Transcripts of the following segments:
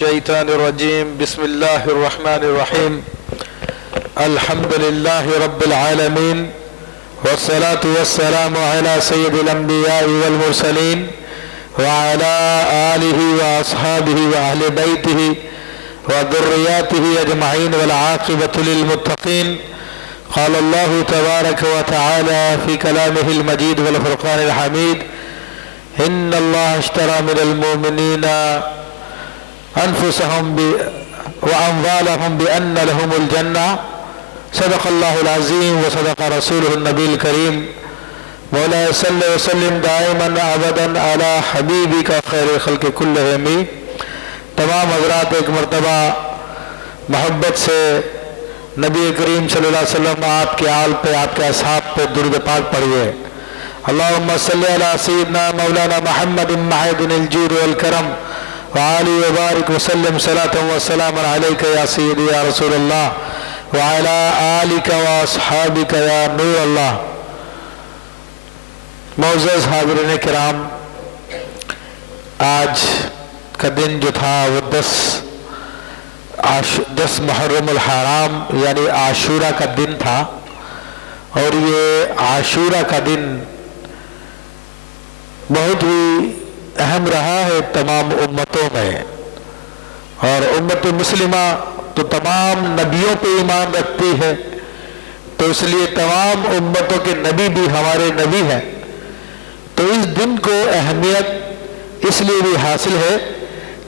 الشيطان الرجيم. بسم الله الرحمن الرحيم. الحمد لله رب العالمين، والصلاة والسلام على سيد الأنبياء والمرسلين وعلى آله وأصحابه وأهل بيته وذرياته أجمعين، والعاقبة للمتقين. قال الله تبارك وتعالى في كلامه المجيد والفرقان الحميد: إن الله اشترى من المؤمنين أنفسهم وأموالهم بأن لهم الجنة. صدق الله العظيم وصدق رسوله النبي الكريم. مولاي صل وسلم دائما أبدا على حبيبك خير الخلق كلهم. تمام حضرات ایک مرتبہ محبت سے نبی کریم صلی اللہ علیہ وسلم آپ کے آل پہ، آپ کے اصحاب پہ درود پاک پڑھیے. اللہم صلی علی سیدنا مولانا محمد معدن الجود والکرم وعلی وبارک وسلم صلاة وسلام علیک یا سیدی یا رسول اللہ وعلی آلک واصحابک یا نور اللہ. معزز حاضرین کرام، آج کا دن جو تھا وہ 10 محرم الحرام یعنی عاشورہ کا دن تھا، اور یہ عاشورہ کا دن بہت ہی اہم رہا ہے تمام امتوں میں. اور امت مسلمہ تو تمام نبیوں پہ ایمان رکھتی ہے، تو اس لیے تمام امتوں کے نبی بھی ہمارے نبی ہیں. تو اس دن کو اہمیت اس لیے بھی حاصل ہے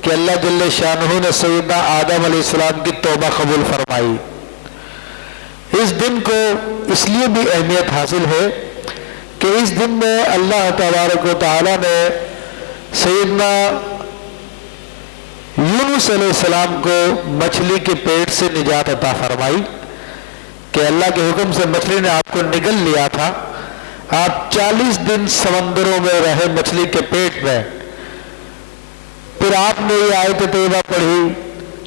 کہ اللہ جل شانہ نے سیدنا آدم علیہ السلام کی توبہ قبول فرمائی. اس دن کو اس لیے بھی اہمیت حاصل ہے کہ اس دن میں اللہ تبارک و تعالی نے سیدنا یونس علیہ السلام کو مچھلی کے پیٹ سے نجات عطا فرمائی کہ اللہ کے حکم سے مچھلی نے آپ کو نگل لیا تھا. آپ 40 دن سمندروں میں رہے مچھلی کے پیٹ میں. پھر آپ نے یہ آیت طیبہ پڑھی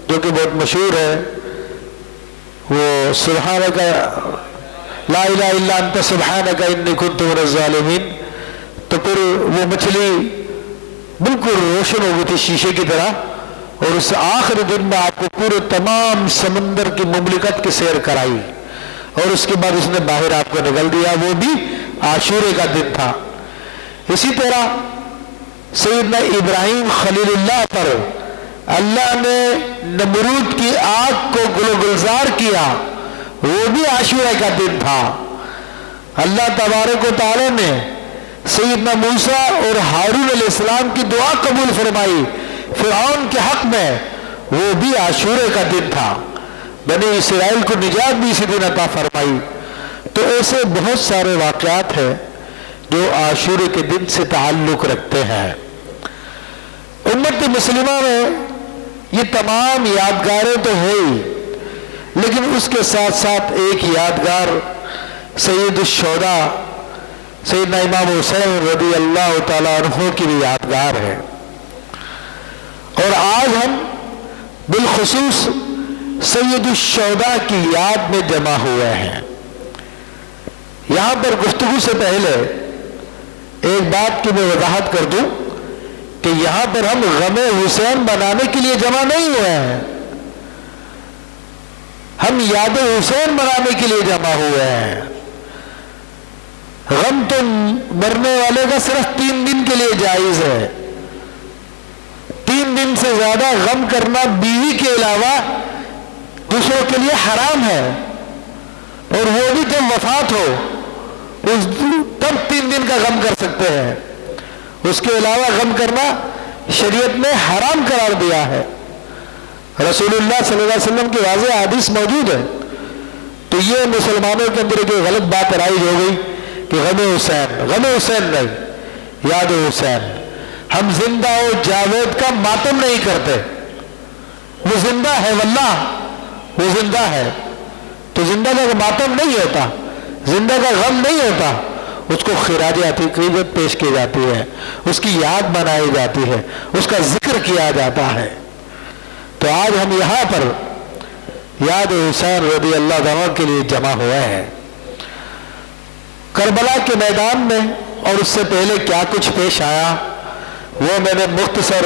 جو کہ بہت مشہور ہے، وہ سبحانک لا الہ الا انت سبحانک انی کنت من الظالمین. تو پھر وہ مچھلی بالکل روشن ہو گئی تھی شیشے کی طرح، اور اس آخری دن میں آپ کو پورے تمام سمندر کی مملکت کی سیر کرائی، اور اس کے بعد اس نے باہر آپ کو نکل دیا. وہ بھی عاشورے کا دن تھا. اسی طرح سیدنا ابراہیم خلیل اللہ پر اللہ نے نمرود کی آگ کو گل و گلزار کیا، وہ بھی عاشورہ کا دن تھا. اللہ تبارک و تعالی نے سیدنا موسیٰ اور ہارون علیہ السلام کی دعا قبول فرمائی فرعون کے حق میں، وہ بھی عاشورہ کا دن تھا. بنی اسرائیل کو نجات بھی اسی دن عطا فرمائی. تو ایسے بہت سارے واقعات ہیں جو عاشورہ کے دن سے تعلق رکھتے ہیں. امت مسلمہ میں یہ تمام یادگاریں تو ہیں، لیکن اس کے ساتھ ساتھ ایک یادگار سید الشہداء سیدنا امام حسین رضی اللہ تعالیٰ عنہ کی بھی یادگار ہے. اور آج ہم بالخصوص سید الشہداء کی یاد میں جمع ہوئے ہیں. یہاں پر گفتگو سے پہلے ایک بات کی میں وضاحت کر دوں کہ یہاں پر ہم غم حسین منانے کے لیے جمع نہیں ہوئے ہیں، ہم یاد حسین منانے کے لیے جمع ہوئے ہیں. غم تو مرنے والے کا صرف 3 دن کے لیے جائز ہے. 3 دن سے زیادہ غم کرنا بیوی کے علاوہ دوسروں کے لیے حرام ہے، اور وہ بھی جب وفات ہو تب 3 دن کا غم کر سکتے ہیں. اس کے علاوہ غم کرنا شریعت نے حرام قرار دیا ہے. رسول اللہ صلی اللہ علیہ وسلم کی واضح حدیث موجود ہے. تو یہ مسلمانوں کے اندر ایک غلط بات رائج ہو گئی کہ غم حسین نہیں، یاد حسین. ہم زندہ و جاوید کا ماتم نہیں کرتے. وہ زندہ ہے، واللہ وہ زندہ ہے. تو زندہ کا ماتم نہیں ہوتا، زندہ کا غم نہیں ہوتا. اس کو خراج عقیدت پیش کی جاتی ہے، اس کی یاد منائی جاتی ہے، اس کا ذکر کیا جاتا ہے. تو آج ہم یہاں پر یاد حسین رضی اللہ عنہ کے لیے جمع ہوئے ہیں. کربلا کے میدان میں اور اس سے پہلے کیا کچھ پیش آیا وہ میں نے مختصر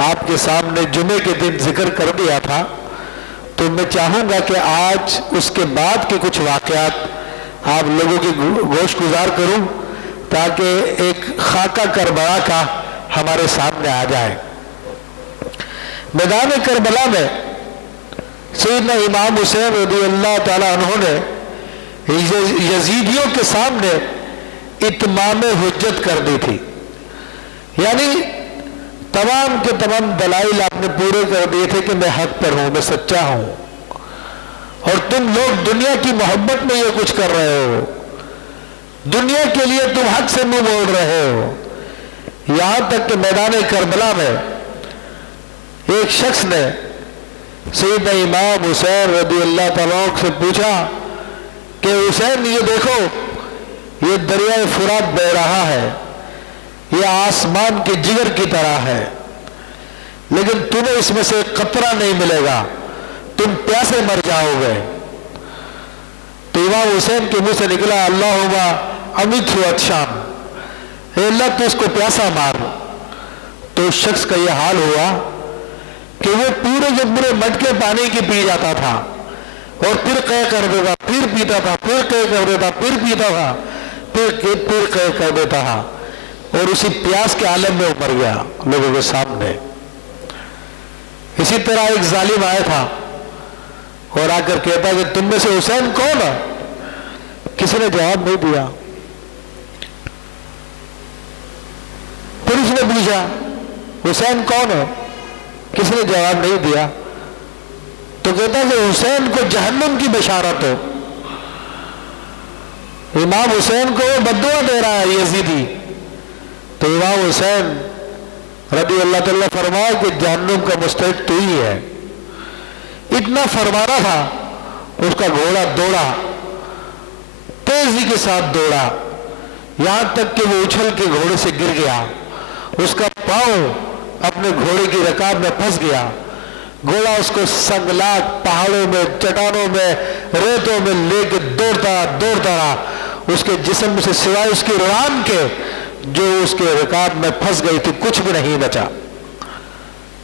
آپ کے سامنے جمعے کے دن ذکر کر دیا تھا، تو میں چاہوں گا کہ آج اس کے بعد کے کچھ واقعات آپ لوگوں کی گوش گزار کروں تاکہ ایک خاکہ کربلا کا ہمارے سامنے آ جائے۔ میدان کربلا میں سیدنا امام حسین رضی اللہ تعالیٰ عنہ نے یزیدیوں کے سامنے اتمام حجت کر دی تھی، یعنی تمام کے تمام دلائل آپ نے پورے کر دیے تھے کہ میں حق پر ہوں، میں سچا ہوں، اور تم لوگ دنیا کی محبت میں یہ کچھ کر رہے ہو، دنیا کے لیے تم حق سے منہ موڑ رہے ہو۔ یہاں تک کہ میدان کربلا میں ایک شخص نے سیدنا امام حسین رضی اللہ تعالیٰ عنہ سے پوچھا کہ حسین یہ دیکھو، یہ دریائے فرات بہہ رہا ہے، یہ آسمان کے جگر کی طرح ہے، لیکن تمہیں اس میں سے ایک قطرہ نہیں ملے گا، تم پیاسے مر جاؤ گے۔ تو امام حسین کے منہ سے نکلا اللہم امیتھو عطشان، اے اللہ تو اس کو پیاسا مار۔ تو اس شخص کا یہ حال ہوا کہ وہ پورے کے پورے مٹکے پانی کی پی جاتا تھا اور پھر قے کر دیتا، پھر پیتا تھا، پھر قے کر دیتا، پھر پیتا تھا، پھر قے کر دیتا تھا، اور اسی پیاس کے عالم میں مر گیا لوگوں کے سامنے۔ اسی طرح ایک ظالم آیا تھا اور آ کر کہتا کہ تم میں سے حسین کون ہے؟ کسی نے جواب نہیں دیا۔ پھر اس نے پوچھا حسین کون ہے؟ کسی نے جواب نہیں دیا۔ تو کہتا کہ حسین کو جہنم کی بشارت ہو، امام حسین کو وہ بددعا دے رہا ہے یزیدی۔ تو امام حسین رضی اللہ تعالیٰ فرمایا کہ جہنم کا مستحق تو ہی ہے۔ اتنا فرمانا تھا، اس کا گھوڑا دوڑا، تیزی کے ساتھ دوڑا، یہاں تک کہ وہ اچھل کے گھوڑے سے گر گیا، اس کا پاؤں اپنے گھوڑے کی رکاب میں پھنس گیا، گھوڑا اس کو سنگلاخ پہاڑوں میں، چٹانوں میں، ریتوں میں لے کے دوڑتا رہا، اس کے جسم سے سوائے اس کی روان کے جو اس کے رکاب میں پھنس گئی تھی کچھ بھی نہیں بچا،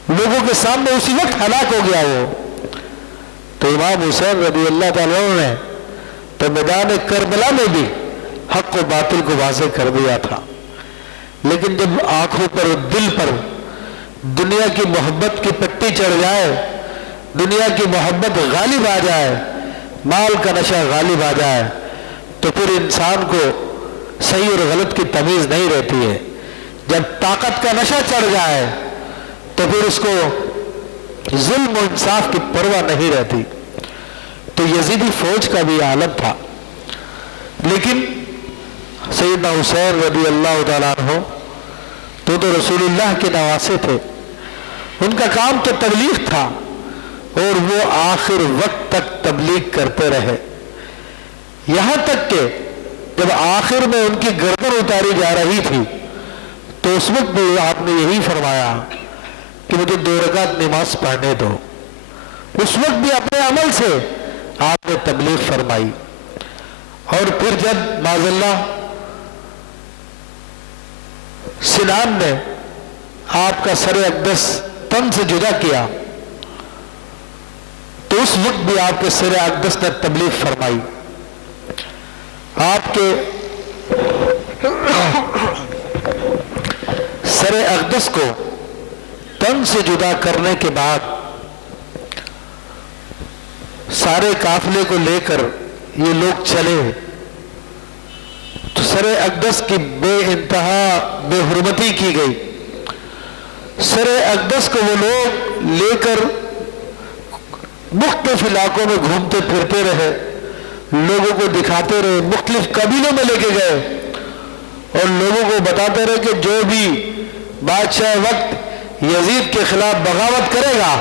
لوگوں کے سامنے اسی وقت ہلاک ہو گیا وہ۔ تو امام حسین رضی اللہ تعالیٰ عنہ نے تو میدان کربلا میں بھی حق و باطل کو واضح کر دیا تھا، لیکن جب آنکھوں پر اور دل پر دنیا کی محبت کی پٹی چڑھ جائے، دنیا کی محبت غالب آ جائے، مال کا نشہ غالب آ جائے، تو پھر انسان کو صحیح اور غلط کی تمیز نہیں رہتی ہے۔ جب طاقت کا نشہ چڑھ جائے تو پھر اس کو ظلم و انصاف کی پرواہ نہیں رہتی۔ تو یزیدی فوج کا بھی عالم تھا، لیکن سیدنا حسین رضی اللہ تعالیٰ عنہ تو رسول اللہ کے نواسے تھے، ان کا کام تو تبلیغ تھا، اور وہ آخر وقت تک تبلیغ کرتے رہے، یہاں تک کہ جب آخر میں ان کی گردن اتاری جا رہی تھی تو اس وقت بھی آپ نے یہی فرمایا کہ مجھے 2 رکعت نماز پڑھنے دو۔ اس وقت بھی اپنے عمل سے آپ نے تبلیغ فرمائی۔ اور پھر جب معاذ اللہ سنان نے آپ کا سر اقدس تن سے جدا کیا تو اس وقت بھی آپ کے سر اقدس نے تبلیغ فرمائی۔ آپ کے سر اقدس کو تن سے جدا کرنے کے بعد سارے قافلے کو لے کر یہ لوگ چلے تو سر اقدس کی بے انتہا بے حرمتی کی گئی۔ سر اقدس کو وہ لوگ لے کر مختلف علاقوں میں گھومتے پھرتے رہے، لوگوں کو دکھاتے رہے، مختلف قبیلوں میں لے کے گئے اور لوگوں کو بتاتے رہے کہ جو بھی بادشاہ وقت یزید کے خلاف بغاوت کرے گا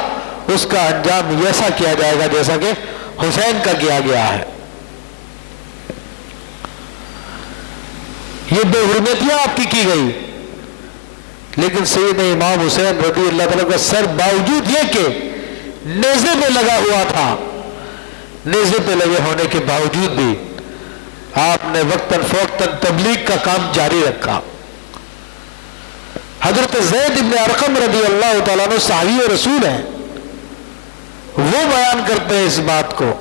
اس کا انجام ایسا کیا جائے گا جیسا کہ حسین کا کیا گیا ہے۔ یہ بے حرمتیاں آپ کی گئی، لیکن سیدنا امام حسین رضی اللہ تعالیٰ کا سر باوجود یہ کہ نیزے پہ لگا ہوا تھا، نیزے پہ لگے ہونے کے باوجود بھی آپ نے وقتاً فوقتاً تبلیغ کا کام جاری رکھا۔ حضرت زید بن ارقم رضی اللہ تعالیٰ عنہ صحابی رسول ہیں، وہ بیان کرتے ہیں اس بات کو۔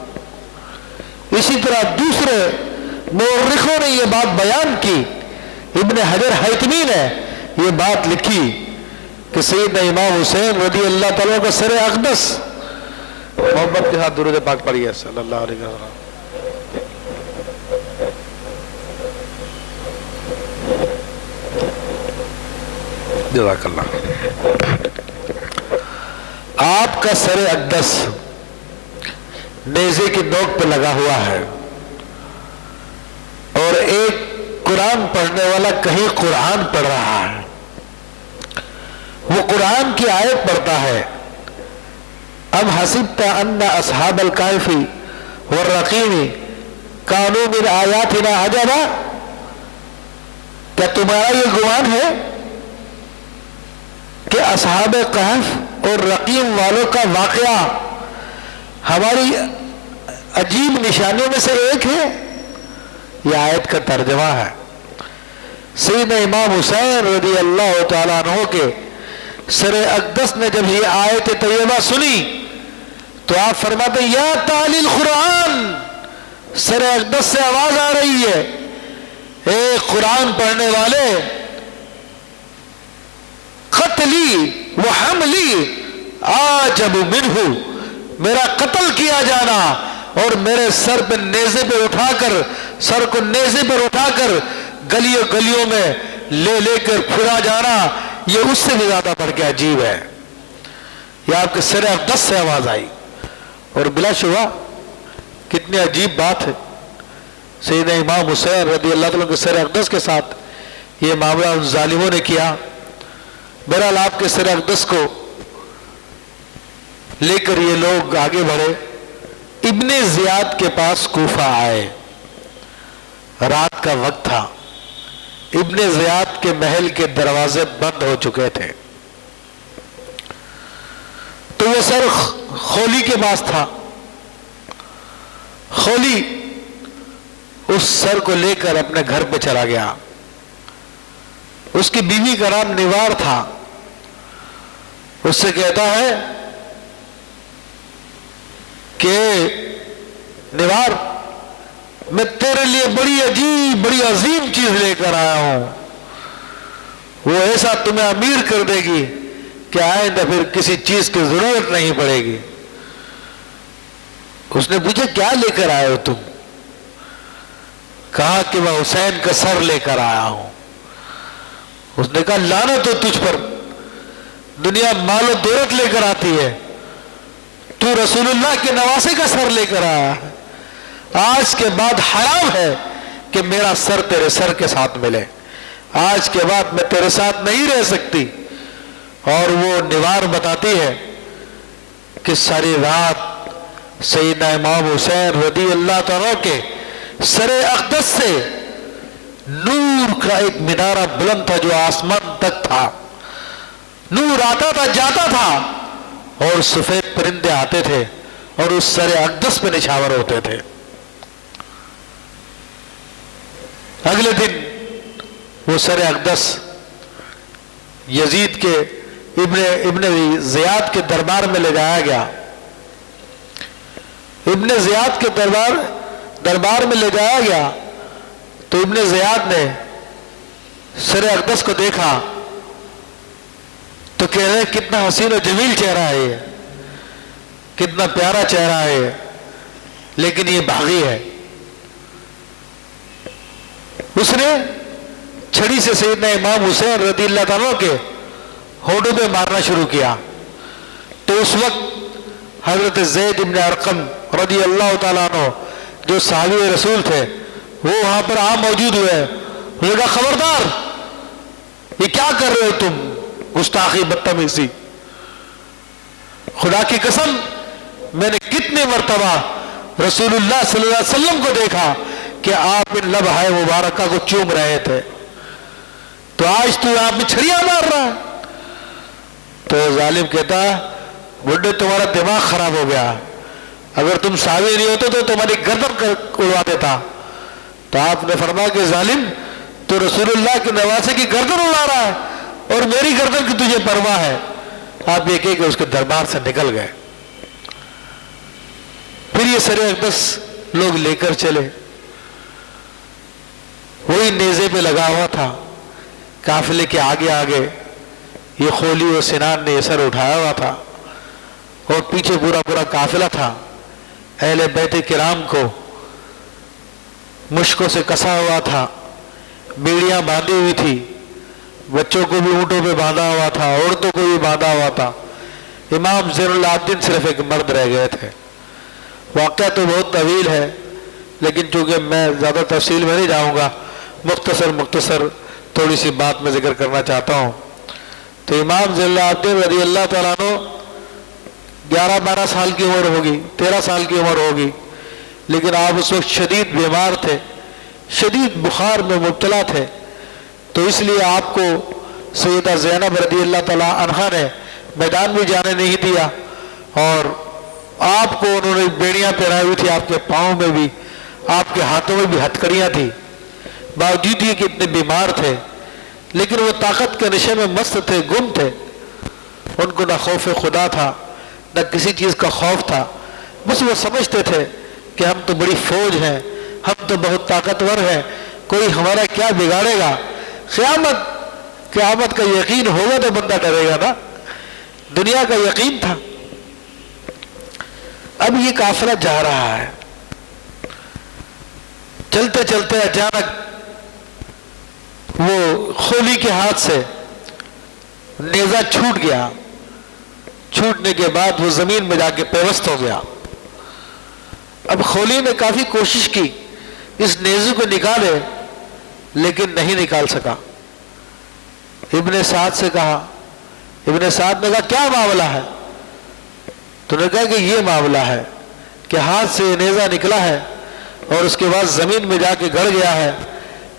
اسی طرح دوسرے مورخوں نے یہ بات بیان کی، ابن حجر حیتمی نے یہ بات لکھی کہ سیدنا امام حسین رضی اللہ تعالیٰ کا سر اقدس، محبت کے ساتھ درود پاک پڑھیے صلی اللہ علیہ وسلم۔ جزاک اللہ۔ آپ کا سر اقدس نیزے کی نوک پہ لگا ہوا ہے، اور ایک قرآن پڑھنے والا کہیں قرآن پڑھ رہا ہے، وہ قرآن کی آیت پڑھتا ہے، ام حسبت ان اصحاب الکہف والرقیم کانوا من آیاتنا عجبا، کیا تمہارا یہ گمان ہے کہ اصحاب کہف اور رقیم والوں کا واقعہ ہماری عجیب نشانیوں میں سے ایک ہے؟ یہ آیت کا ترجمہ ہے۔ سیدنا امام حسین رضی اللہ تعالیٰ عنہ کے سر اقدس نے جب یہ آیت طیبہ سنی تو آپ فرماتے ہیں یا تالی القرآن، سر اقدس سے آواز آ رہی ہے، اے قرآن پڑھنے والے، قتلی وحملی عجب منہ، میرا قتل کیا جانا اور میرے سر پہ نیزے پہ اٹھا کر، سر کو نیزے پر اٹھا کر گلیوں گلیوں میں لے لے کر پھرا جانا، یہ اس سے بھی زیادہ بڑھ کے عجیب ہے۔ یہ آپ کے سر اقدس سے آواز آئی، اور بلا شبہ کتنی عجیب بات ہے، سیدنا امام حسین رضی اللہ تعالیٰ کے سر اقدس کے ساتھ یہ معاملہ ان ظالموں نے کیا۔ بہرحال آپ کے سر اقدس کو لے کر یہ لوگ آگے بڑھے، ابن زیاد کے پاس کوفہ آئے، رات کا وقت تھا، ابن زیاد کے محل کے دروازے بند ہو چکے تھے، تو وہ سر خولی کے پاس تھا، خولی اس سر کو لے کر اپنے گھر پہ چلا گیا۔ اس کی بیوی کا نام نوار تھا، اس سے کہتا ہے کہ نوار، میں تیرے لیے بڑی عجیب بڑی عظیم چیز لے کر آیا ہوں، وہ ایسا تمہیں امیر کر دے گی کہ آئندہ پھر کسی چیز کی ضرورت نہیں پڑے گی۔ اس نے پوچھا کیا لے کر آئے ہو تم؟ کہا کہ میں حسین کا سر لے کر آیا ہوں۔ اس نے کہا لعنت ہو تجھ پر، دنیا مال و دولت لے کر آتی ہے، تو رسول اللہ کے نواسے کا سر لے کر آیا ہے، آج کے بعد حرام ہے کہ میرا سر تیرے سر کے ساتھ ملے، آج کے بعد میں تیرے ساتھ نہیں رہ سکتی۔ اور وہ نوار بتاتی ہے کہ ساری رات سیدنا امام حسین رضی اللہ تعالیٰ کے سر اقدس سے نور کا ایک مینارہ بلند تھا جو آسمان تک تھا، نور آتا تھا جاتا تھا، اور سفید پرندے آتے تھے اور اس سر اقدس پہ نچھاور ہوتے تھے۔ اگلے دن وہ سر اقدس یزید کے ابن زیاد کے دربار میں لے جایا گیا، ابن زیاد کے دربار میں لے جایا گیا تو ابن زیاد نے سر اقدس کو دیکھا تو کہہ رہے کتنا حسین و جمیل چہرہ ہے یہ، کتنا پیارا چہرہ ہے، لیکن یہ باغی ہے۔ اس نے چھڑی سے سیدنا امام حسین رضی اللہ تعالیٰ کے ہونٹوں پہ مارنا شروع کیا، تو اس وقت حضرت زید بن ارقم رضی اللہ تعالیٰ عنہ جو صحابی رسول تھے وہ وہاں پر عام موجود ہوئے، انہوں نے کہا خبردار، یہ کیا کر رہے ہو تم، گستاخی بدتمیزی، خدا کی قسم میں نے کتنے مرتبہ رسول اللہ صلی اللہ علیہ وسلم کو دیکھا کہ آپ ان لبہائے مبارکہ کو چوم رہے تھے، تو آج تو آپ میں چھڑیاں مار رہا ہے۔ تو ظالم کہتا ہے بڈھے تمہارا دماغ خراب ہو گیا، اگر تم صحابی نہیں ہوتے تو تمہاری گردن اڑوا دیتا۔ تو آپ نے فرمایا کہ ظالم تو رسول اللہ کے نواسے کی گردن اڑا رہا ہے، اور میری گردن کی تجھے پرواہ ہے؟ آپ یہ کہہ کہ اس کے دربار سے نکل گئے۔ پھر یہ سر اقدس لوگ لے کر چلے، وہی نیزے پہ لگا ہوا تھا، قافلے کے آگے آگے یہ خولی و سنان نے یہ سر اٹھایا ہوا تھا، اور پیچھے پورا پورا قافلہ تھا۔ اہل بیت کرام کو مشکوں سے کسا ہوا تھا، بیڑیاں باندھی ہوئی تھی، بچوں کو بھی اونٹوں پہ باندھا ہوا تھا، عورتوں کو بھی باندھا ہوا تھا۔ امام زین العابدین صرف ایک مرد رہ گئے تھے۔ واقعہ تو بہت طویل ہے، لیکن چونکہ میں زیادہ تفصیل میں نہیں جاؤں گا، مختصر تھوڑی سی بات میں ذکر کرنا چاہتا ہوں۔ تو امام زین العابدین رضی اللہ تعالیٰ عنہ 11-12 سال کی عمر ہوگی، 13 سال کی عمر ہوگی، لیکن آپ اس وقت شدید بیمار تھے، شدید بخار میں مبتلا تھے۔ تو اس لیے آپ کو سیدہ زینب رضی اللہ تعالیٰ عنہا نے میدان بھی جانے نہیں دیا، اور آپ کو انہوں نے بیڑیاں پہنائی ہوئی تھی، آپ کے پاؤں میں بھی، آپ کے ہاتھوں میں بھی ہتکڑیاں تھی۔ باوجود یہ کہ اتنے بیمار تھے، لیکن وہ طاقت کے نشے میں مست تھے، گم تھے۔ ان کو نہ خوف خدا تھا، نہ کسی چیز کا خوف تھا، بس وہ سمجھتے تھے کہ ہم تو بڑی فوج ہیں، ہم تو بہت طاقتور ہیں، کوئی ہمارا کیا بگاڑے گا۔ قیامت کا یقین ہوگا تو بندہ ڈرے گا نا، دنیا کا یقین تھا۔ اب یہ قافلہ جا رہا ہے، چلتے چلتے اچانک وہ خولی کے ہاتھ سے نیزہ چھوٹ گیا، چھوٹنے کے بعد وہ زمین میں جا کے پیوست ہو گیا۔ اب خولی نے کافی کوشش کی اس نیزے کو نکالے، لیکن نہیں نکال سکا۔ ابن سعد سے کہا، ابن سعد نے کہا کیا معاملہ ہے؟ تو نے کہا کہ یہ معاملہ ہے کہ ہاتھ سے نیزہ نکلا ہے اور اس کے بعد زمین میں جا کے گڑ گیا ہے،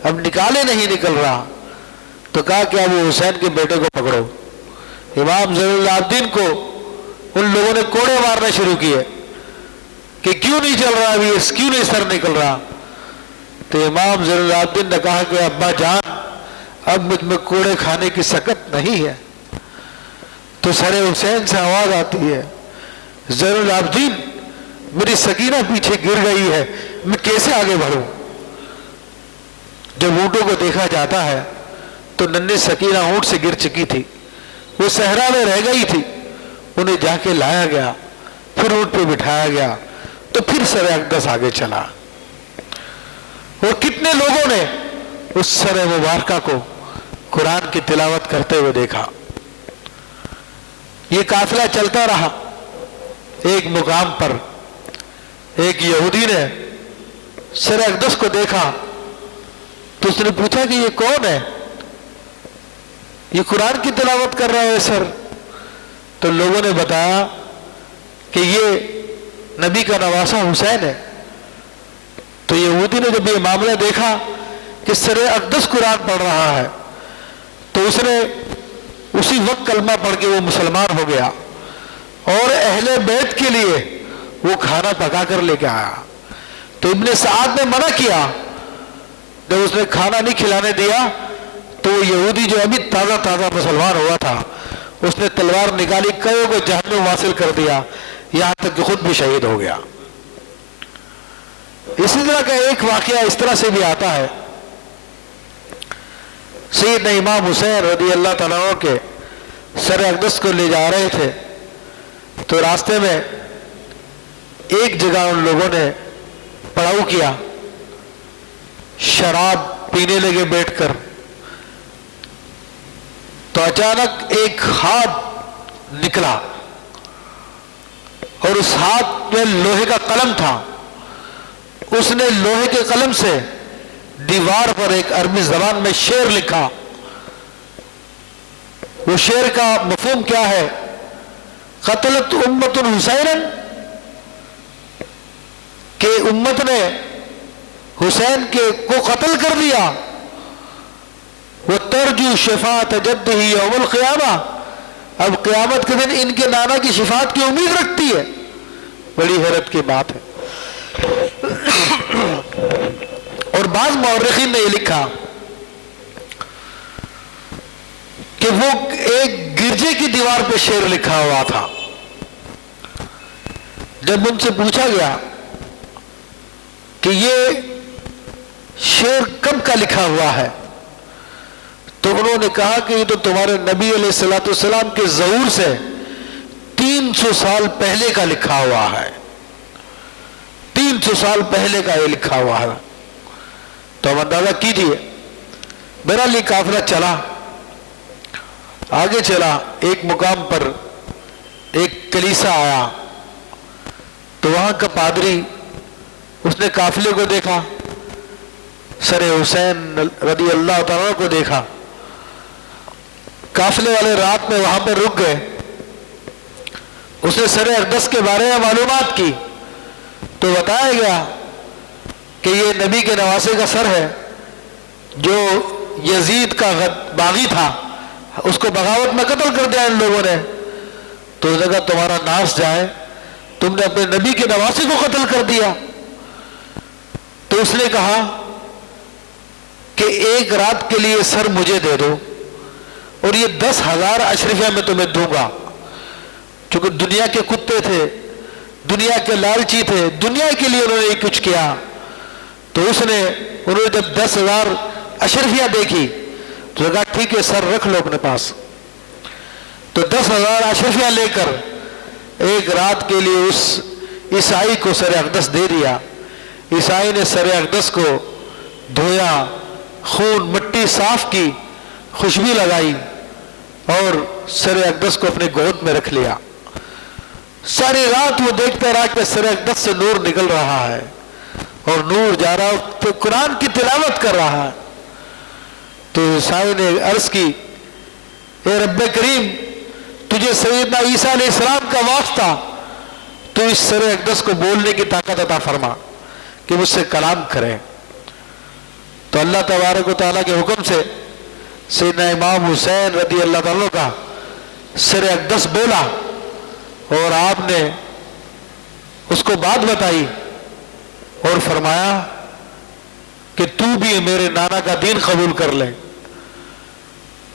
اب نکالے نہیں نکل رہا۔ تو کہا کہ اب حسین کے بیٹے کو پکڑو۔ امام زین العابدین کو ان لوگوں نے کوڑے مارنا شروع کیے کہ کیوں نہیں چل رہا، ابھی کیوں نہیں سر نکل رہا۔ تو امام زین العابدین نے کہا کہ ابا جان، اب مجھ میں کوڑے کھانے کی سکت نہیں ہے۔ تو سر حسین سے آواز آتی ہے، زین العابدین میری سکینہ پیچھے گر گئی ہے، میں کیسے آگے بڑھوں؟ جب اونٹوں کو دیکھا جاتا ہے تو ننھی سکینہ اونٹ سے گر چکی تھی، وہ صحرا میں رہ گئی تھی، انہیں جا کے لایا گیا، پھر اونٹ پہ بٹھایا گیا، تو پھر سر اقدس آگے چلا۔ اور کتنے لوگوں نے اس سر مبارکہ کو قرآن کی تلاوت کرتے ہوئے دیکھا۔ یہ قافلہ چلتا رہا، ایک مقام پر ایک یہودی نے سر اقدس کو دیکھا، تو اس نے پوچھا کہ یہ کون ہے؟ یہ قرآن کی تلاوت کر رہا ہے سر۔ تو لوگوں نے بتایا کہ یہ نبی کا نواسہ حسین ہے۔ تو یہودی نے جب یہ معاملہ دیکھا کہ سر اقدس قرآن پڑھ رہا ہے، تو اس نے اسی وقت کلمہ پڑھ کے وہ مسلمان ہو گیا، اور اہل بیت کے لیے وہ کھانا پکا کر لے کے آیا۔ تو ابن سعد نے منع کیا، جب اس نے کھانا نہیں کھلانے دیا تو وہ یہودی جو ابھی تازہ تازہ مسلمان ہوا تھا، اس نے تلوار نکالی، کئیوں کو جہنم واصل کر دیا، یہاں تک کہ خود بھی شہید ہو گیا۔ اسی طرح کا ایک واقعہ اس طرح سے بھی آتا ہے، سیدنا امام حسین رضی اللہ تعالیٰ عنہ کے سر اقدس کو لے جا رہے تھے، تو راستے میں ایک جگہ ان لوگوں نے پڑاؤ کیا، شراب پینے لگے بیٹھ کر۔ تو اچانک ایک ہاتھ نکلا، اور اس ہاتھ میں لوہے کا قلم تھا، اس نے لوہے کے قلم سے دیوار پر ایک عربی زبان میں شعر لکھا۔ وہ شعر کا مفہوم کیا ہے؟ قتلت امت حسینا، کہ امت نے حسین کو قتل کر دیا، وترجو شفاعت جدہ یوم القیامہ، اب قیامت کے دن ان کے نانا کی شفاعت کی امید رکھتی ہے۔ بڑی حیرت کی بات ہے۔ اور بعض مورخین نے یہ لکھا کہ وہ ایک گرجے کی دیوار پہ شعر لکھا ہوا تھا. جب ان سے پوچھا گیا کہ یہ شعر کب کا لکھا ہوا ہے تو انہوں نے کہا کہ یہ تو تمہارے نبی علیہ الصلوۃ والسلام کے ظہور سے 300 سال پہلے کا لکھا ہوا ہے. 300 سال پہلے کا یہ لکھا ہوا ہے. تو ہم اندازہ کیجئے. بہرحال یہ قافلہ چلا، آگے چلا. ایک مقام پر ایک کلیسا آیا تو وہاں کا پادری اس نے قافلے کو دیکھا، سر حسین رضی اللہ تعالیٰ کو دیکھا. قافلے والے رات میں وہاں پہ رک گئے. اس نے سر اقدس کے بارے میں معلومات کی تو بتایا گیا کہ یہ نبی کے نواسے کا سر ہے جو یزید کا باغی تھا، اس کو بغاوت میں قتل کر دیا ان لوگوں نے. تو اس نے کہا تمہارا ناس جائے، تم نے اپنے نبی کے نواسے کو قتل کر دیا. تو اس نے کہا کہ ایک رات کے لیے سر مجھے دے دو اور یہ 10,000 اشرفیہ میں تمہیں دوں گا. چونکہ دنیا کے کتے تھے، دنیا کے لالچی تھے، دنیا کے لیے انہوں نے یہ کچھ کیا. تو انہوں نے جب 10,000 اشرفیہ دیکھی تو کہا ٹھیک ہے سر رکھ لو اپنے پاس. تو 10,000 اشرفیہ لے کر ایک رات کے لیے اس عیسائی کو سر اقدس دے دیا. عیسائی نے سر اقدس کو دھویا، خون مٹی صاف کی، خوشبو لگائی اور سر اقدس کو اپنے گود میں رکھ لیا. ساری رات وہ دیکھتا رہا کہ سر اقدس سے نور نکل رہا ہے اور نور جا رہا تو قرآن کی تلاوت کر رہا ہے. تو عیسائی نے عرض کی اے رب کریم، تجھے سیدنا عیسیٰ علیہ السلام کا واسطہ، تو اس سر اقدس کو بولنے کی طاقت عطا فرما کہ مجھ سے کلام کرے. تو اللہ تبارک و تعالیٰ کے حکم سے سیدنا امام حسین رضی اللہ تعالیٰ کا سر اقدس بولا اور آپ نے اس کو بات بتائی اور فرمایا کہ تو بھی میرے نانا کا دین قبول کر لے،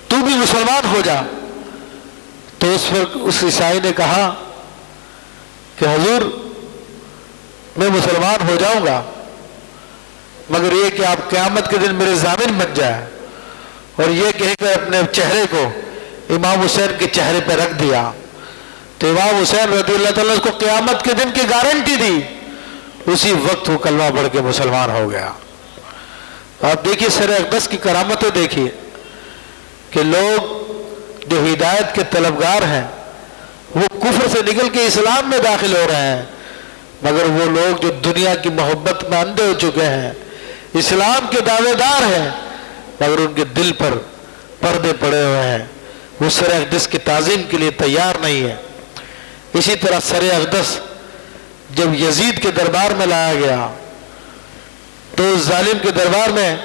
تو بھی مسلمان ہو جا. تو اس عیسائی نے کہا کہ حضور میں مسلمان ہو جاؤں گا مگر یہ کہ آپ قیامت کے دن میرے ضامن بن جائے. اور یہ کہہ کر اپنے چہرے کو امام حسین کے چہرے پہ رکھ دیا. تو امام حسین رضی اللہ تعالیٰ اس کو قیامت کے دن کی گارنٹی دی. اسی وقت وہ کلمہ پڑھ کے مسلمان ہو گیا. آپ دیکھیے سر اقدس کی کرامتیں دیکھیے کہ لوگ جو ہدایت کے طلبگار ہیں وہ کفر سے نکل کے اسلام میں داخل ہو رہے ہیں، مگر وہ لوگ جو دنیا کی محبت میں اندھے ہو چکے ہیں، اسلام کے دعوے دار ہیں مگر ان کے دل پر پردے پڑے ہوئے ہیں، وہ سر اقدس کی تعظیم کے لیے تیار نہیں ہے. اسی طرح سر اقدس جب یزید کے دربار میں لایا گیا تو اس ظالم کے دربار میں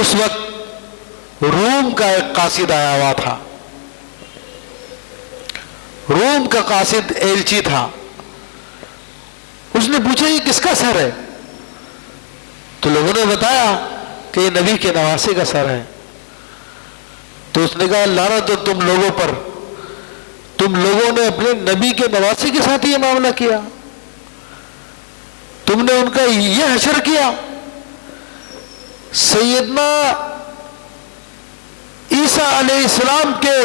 اس وقت روم کا ایک قاصد آیا ہوا تھا. روم کا قاصد ایلچی تھا. اس نے پوچھا یہ کس کا سر ہے؟ تو لوگوں نے بتایا کہ یہ نبی کے نواسے کا سر ہے. تو اس نے کہا لعنت ہو تم لوگوں پر، تم لوگوں نے اپنے نبی کے نواسے کے ساتھ یہ معاملہ کیا، تم نے ان کا یہ حشر کیا. سیدنا عیسیٰ علیہ السلام کے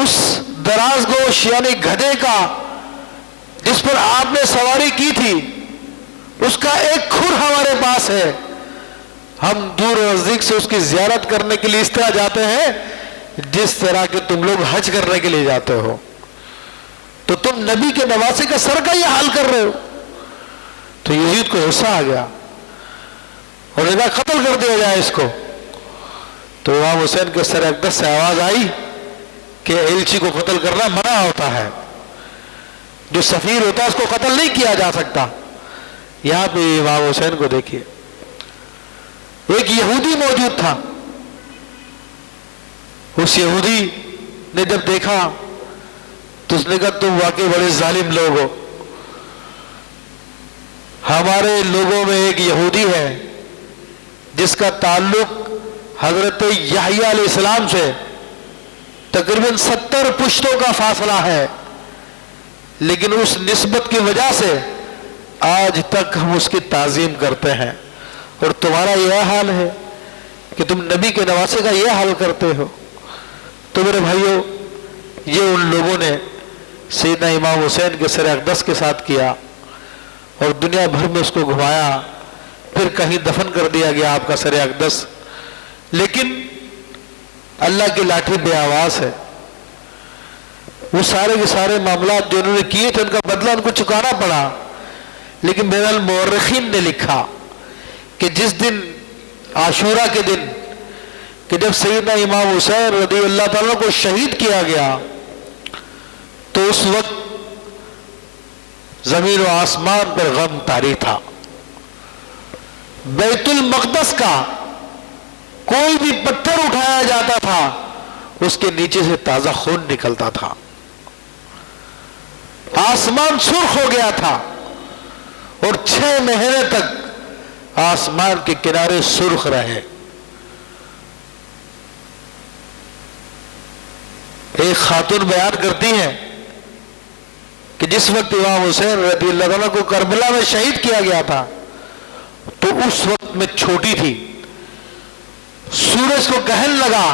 اس دراز گوش یعنی گدھے کا جس پر آپ نے سواری کی تھی، اس کا ایک کھر ہمارے پاس ہے. ہم دور و نزدیک سے اس کی زیارت کرنے کے لیے اس طرح جاتے ہیں جس طرح کہ تم لوگ حج کرنے کے لیے جاتے ہو. تو تم نبی کے نواسے کا سر کا یہ حال کر رہے ہو. تو یزید کو غصہ آ گیا اور کہا قتل کر دیا جائے اس کو. تو امام حسین کے سر اقدس سے آواز آئی کہ ایلچی کو قتل کرنا منع ہوتا ہے، جو سفیر ہوتا ہے اس کو قتل نہیں کیا جا سکتا. یہاں پہ امام حسین کو دیکھیے، ایک یہودی موجود تھا. اس یہودی نے جب دیکھا تو اس نے کہا تم واقعی بڑے ظالم لوگ ہو. ہمارے لوگوں میں ایک یہودی ہے جس کا تعلق حضرت یحییٰ علیہ السلام سے تقریباً 70 پشتوں کا فاصلہ ہے، لیکن اس نسبت کی وجہ سے آج تک ہم اس کی تعظیم کرتے ہیں۔ اور تمہارا یہ حال ہے کہ تم نبی کے نواسے کا یہ حال کرتے ہو۔ تو میرے بھائیوں، یہ ان لوگوں نے سیدنا امام حسین کے سر اقدس کے ساتھ کیا اور دنیا بھر میں اس کو گھمایا، پھر کہیں دفن کر دیا گیا آپ کا سر اقدس۔ لیکن اللہ کی لاٹھی بے آواز ہے، وہ سارے کے سارے معاملات جو انہوں نے کیے تھے ان کا بدلہ ان کو چکانا پڑا۔ لیکن بہرحال مورخین نے لکھا کہ جس دن عاشورہ کے دن کہ جب سیدنا امام حسین رضی اللہ تعالیٰ کو شہید کیا گیا، تو اس وقت زمین و آسمان پر غم طاری تھا۔ بیت المقدس کا کوئی بھی پتھر اٹھایا جاتا تھا اس کے نیچے سے تازہ خون نکلتا تھا، آسمان سرخ ہو گیا تھا، اور 6 مہینے تک آسمان کے کنارے سرخ رہے۔ ایک خاتون بیان کرتی ہیں کہ جس وقت امام حسین رضی اللہ عنہ کو کربلا میں شہید کیا گیا تھا تو اس وقت میں چھوٹی تھی، سورج کو کہن لگا،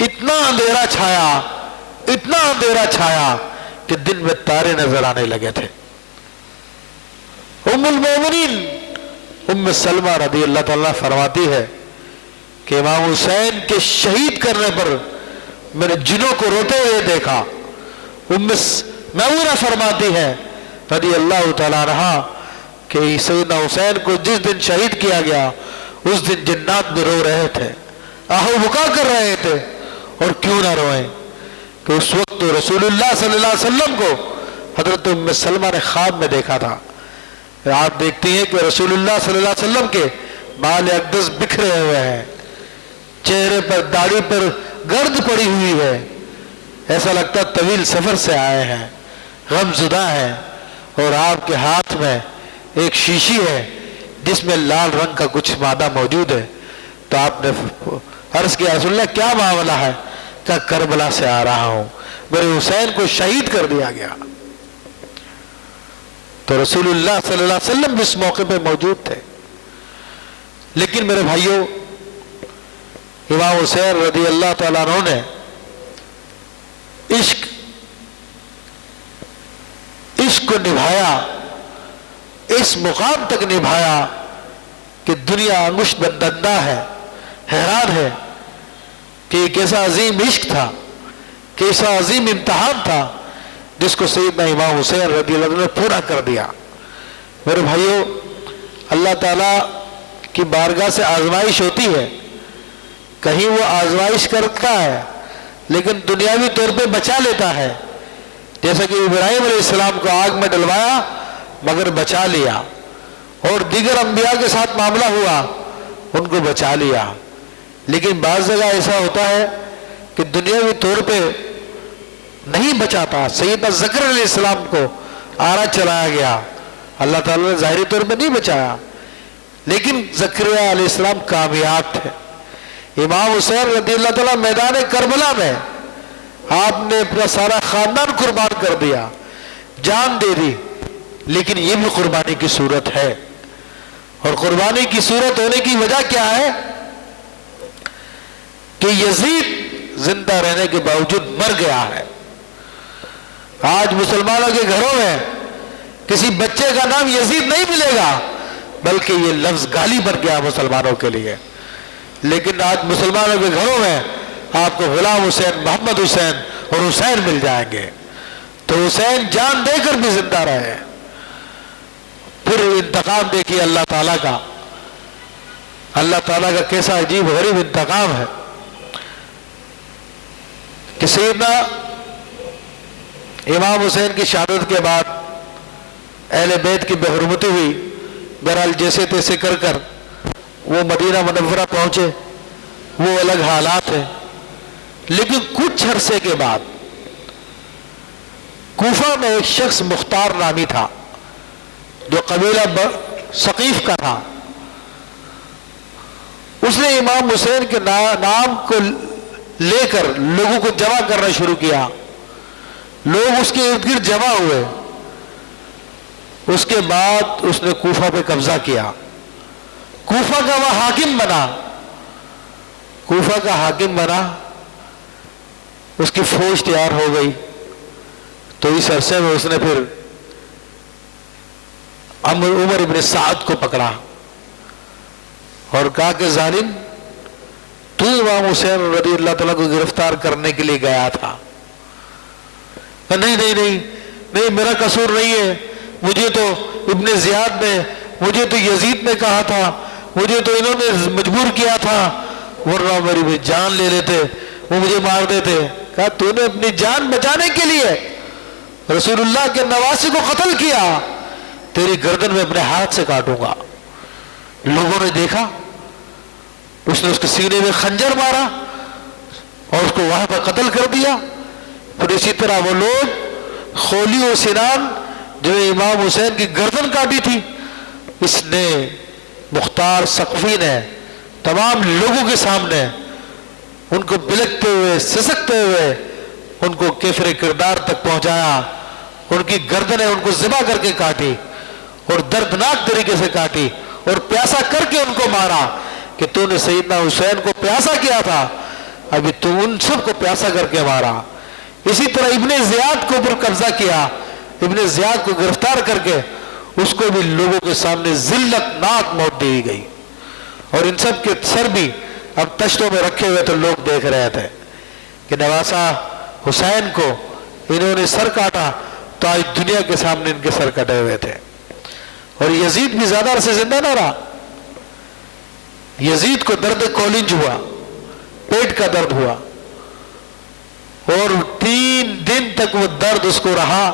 اتنا اندھیرا چھایا، اتنا اندھیرا چھایا کہ دن میں تارے نظر آنے لگے تھے۔ ام المومنین ام سلمہ رضی اللہ تعالیٰ فرماتی ہے کہ امام حسین کے شہید کرنے پر میں نے جنوں کو روتے ہوئے دیکھا۔ ام میمونہ فرماتی ہے رضی اللہ تعالیٰ عنہا کہ سیدنا حسین کو جس دن شہید کیا گیا اس دن جنات میں رو رہے تھے، آہو بکا کر رہے تھے، اور کیوں نہ روئیں کہ اس وقت تو رسول اللہ صلی اللہ علیہ وسلم کو حضرت ام سلمہ نے خواب میں دیکھا تھا۔ آپ دیکھتی ہیں کہ رسول اللہ صلی اللہ علیہ وسلم کے بال اقدس بکھرے ہوئے ہیں، چہرے پر داڑھی پر گرد پڑی ہوئی ہے، ایسا لگتا طویل سفر سے آئے ہیں، غم زدہ ہیں، اور آپ کے ہاتھ میں ایک شیشی ہے جس میں لال رنگ کا کچھ مادہ موجود ہے۔ تو آپ نے عرض کیا رسول اللہ کیا معاملہ ہے؟ کہ کربلا سے آ رہا ہوں، میرے حسین کو شہید کر دیا گیا۔ تو رسول اللہ صلی اللہ علیہ وسلم بھی اس موقع پہ موجود تھے۔ لیکن میرے بھائیوں، امام حسین رضی اللہ تعالیٰ عنہ نے عشق کو نبھایا، اس مقام تک نبھایا کہ دنیا انگشت بندندہ ہے، حیران ہے کہ ایک ایسا عظیم عشق تھا، کہ ایسا عظیم امتحان تھا جس کو سیدنا امام حسین رضی اللہ عنہ نے پورا کر دیا۔ میرے بھائیوں، اللہ تعالیٰ کی بارگاہ سے آزمائش ہوتی ہے، کہیں وہ آزمائش کرتا ہے لیکن دنیاوی طور پہ بچا لیتا ہے، جیسا کہ ابراہیم علیہ السلام کو آگ میں ڈلوایا مگر بچا لیا، اور دیگر انبیاء کے ساتھ معاملہ ہوا ان کو بچا لیا۔ لیکن بعض جگہ ایسا ہوتا ہے کہ دنیاوی طور پہ نہیں بچاتا۔ سیدنا زکریا علیہ السلام کو آرا چلایا گیا، اللہ تعالیٰ نے ظاہری طور پہ نہیں بچایا، لیکن زکریا علیہ السلام کامیاب تھے۔ امام حسین رضی اللہ تعالیٰ میدان کربلا میں آپ نے اپنا سارا خاندان قربان کر دیا، جان دے دی، لیکن یہ بھی قربانی کی صورت ہے۔ اور قربانی کی صورت ہونے کی وجہ کیا ہے کہ یزید زندہ رہنے کے باوجود مر گیا ہے۔ آج مسلمانوں کے گھروں میں کسی بچے کا نام یزید نہیں ملے گا، بلکہ یہ لفظ گالی بن گیا مسلمانوں کے لیے۔ لیکن آج مسلمانوں کے گھروں میں آپ کو غلام حسین، محمد حسین اور حسین مل جائیں گے۔ تو حسین جان دے کر بھی زندہ رہے۔ پھر انتقام دیکھیے اللہ تعالیٰ کا، اللہ تعالیٰ کا کیسا عجیب غریب انتقام ہے کہ سیدنا امام حسین کی شہادت کے بعد اہل بیت کی بے حرمتی ہوئی، بہرحال جیسے تیسے کر کر وہ مدینہ منورہ پہنچے، وہ الگ حالات ہیں۔ لیکن کچھ عرصے کے بعد کوفہ میں ایک شخص مختار نامی تھا جو قبیلہ ثقیف کا تھا، اس نے امام حسین کے نام کو لے کر لوگوں کو جمع کرنا شروع کیا، لوگ اس کے ارد گرد جمع ہوئے۔ اس کے بعد اس نے کوفہ پہ قبضہ کیا، کوفہ کا وہ حاکم بنا، کوفہ کا حاکم بنا، اس کی فوج تیار ہو گئی۔ تو اس عرصے میں اس نے پھر عمر ابن سعد کو پکڑا اور کہا کہ ظالم، تو امام حسین رضی اللہ تعالیٰ کو گرفتار کرنے کے لیے گیا تھا۔ نہیں نہیں نہیں نہیں، میرا قصور نہیں ہے، مجھے تو ابن زیاد نے، مجھے تو یزید نے کہا تھا، مجھے تو انہوں نے مجبور کیا تھا، ورنہ میری بھی جان لے لیتے، وہ مجھے مار دیتے۔ کہا تو نے اپنی جان بچانے کے لیے رسول اللہ کے نواسی کو قتل کیا، تیری گردن میں اپنے ہاتھ سے کاٹوں گا۔ لوگوں نے دیکھا، اس نے اس کے سینے میں خنجر مارا اور اس کو وہاں پر قتل کر دیا۔ پھر اسی طرح وہ لوگ خولی و سنان جو امام حسین کی گردن کاٹی تھی، اس نے مختار ثقفی نے تمام لوگوں کے سامنے ان کو بلکتے ہوئے سسکتے ہوئے ان کو کیفر کردار تک پہنچایا، ان کی گردنیں ان کو ذبح کر کے کاٹی اور دردناک طریقے سے کاٹی اور پیاسا کر کے ان کو مارا کہ تو نے سیدنا حسین کو پیاسا کیا تھا، ابھی تو ان سب کو پیاسا کر کے مارا۔ اسی طرح ابن زیاد کو پر قبضہ کیا، ابن زیاد کو گرفتار کر کے اس کو بھی لوگوں کے سامنے ذلت ناک موت دی گئی، اور ان سب کے سر بھی اب تشتوں میں رکھے ہوئے تو لوگ دیکھ رہے تھے کہ نواسہ حسین کو انہوں نے سر کاٹا تو آج دنیا کے سامنے ان کے سر کٹے ہوئے تھے۔ اور یزید بھی زیادہ عرصے زندہ نہ رہا، یزید کو درد کولنج ہوا، پیٹ کا درد ہوا، اور 3 دن تک وہ درد اس کو رہا،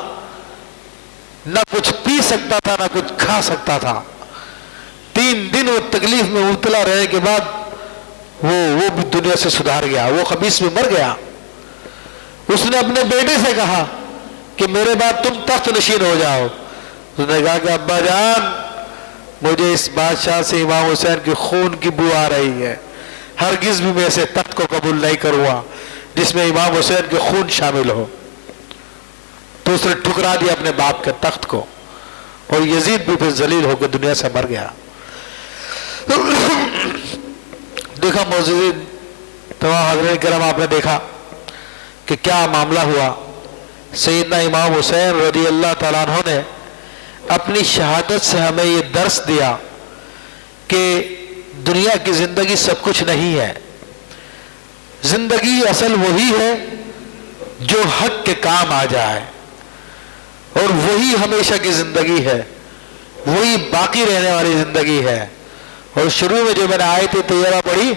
نہ کچھ پی سکتا تھا نہ کچھ کھا سکتا تھا۔ 3 دن وہ تکلیف میں مبتلا رہنے کے بعد وہ بھی دنیا سے سدھار گیا، وہ خبیث میں مر گیا۔ اس نے اپنے بیٹے سے کہا کہ میرے بعد تم تخت نشین ہو جاؤ۔ اس نے کہا کہ ابا جان، مجھے اس بادشاہ سے امام حسین کے خون کی بو آ رہی ہے، ہرگز بھی میں ایسے تخت کو قبول نہیں کروں گا جس میں امام حسین کے خون شامل ہو۔ تو اس نے ٹھکرا دیا اپنے باپ کے تخت کو، اور یزید بھی پھر ذلیل ہو کے دنیا سے مر گیا۔ دیکھا موجودین تمام حضرات کرام، آپ نے دیکھا کہ کیا معاملہ ہوا۔ سیدنا امام حسین رضی اللہ تعالیٰ عنہ نے اپنی شہادت سے ہمیں یہ درس دیا کہ دنیا کی زندگی سب کچھ نہیں ہے، زندگی اصل وہی ہے جو حق کے کام آ جائے، اور وہی ہمیشہ کی زندگی ہے، وہی باقی رہنے والی زندگی ہے۔ اور شروع میں جو میں نے آیت طیبہ پڑھی،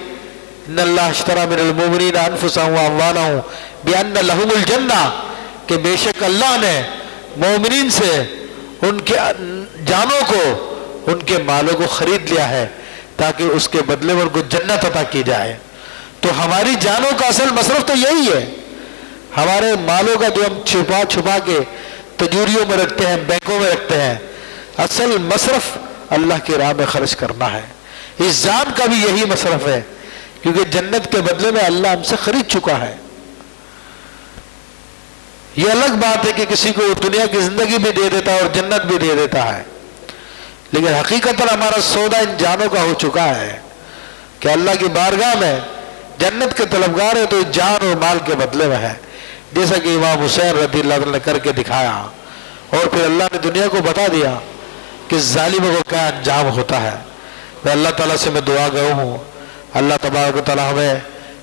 ان اللہ اشتری من المؤمنین انفسهم واموالهم بان لهم الجنہ، کہ بے شک اللہ نے مومنین سے ان کے جانوں کو، ان کے مالوں کو خرید لیا ہے تاکہ اس کے بدلے میں ان کو جنت عطا کی جائے۔ تو ہماری جانوں کا اصل مصرف تو یہی ہے، ہمارے مالوں کا جو ہم چھپا چھپا کے تجوریوں میں رکھتے ہیں، بینکوں میں رکھتے ہیں، اصل مصرف اللہ کی راہ میں خرچ کرنا ہے۔ اس جان کا بھی یہی مصرف ہے، کیونکہ جنت کے بدلے میں اللہ ہم سے خرید چکا ہے۔ یہ الگ بات ہے کہ کسی کو دنیا کی زندگی بھی دے دیتا ہے اور جنت بھی دے دیتا ہے، لیکن حقیقتاً ہمارا سودا ان جانوں کا ہو چکا ہے کہ اللہ کی بارگاہ میں جنت کے طلبگار ہیں تو جان اور مال کے بدلے میں ہے، جیسا کہ امام حسین رضی اللہ عنہ نے کر کے دکھایا، اور پھر اللہ نے دنیا کو بتا دیا کہ ظالموں کو کیا انجام ہوتا ہے۔ میں اللہ تعالیٰ سے میں دعا گو ہوں، اللہ تبارک و تعالیٰ ہمیں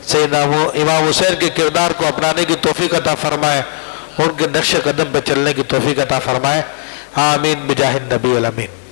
سیدنا امام حسین کے کردار کو اپنانے کی توفیق عطا فرمائے، ان کے نقش قدم پہ چلنے کی توفیق عطا فرمائے۔ آمین بجاہ النبی الامین۔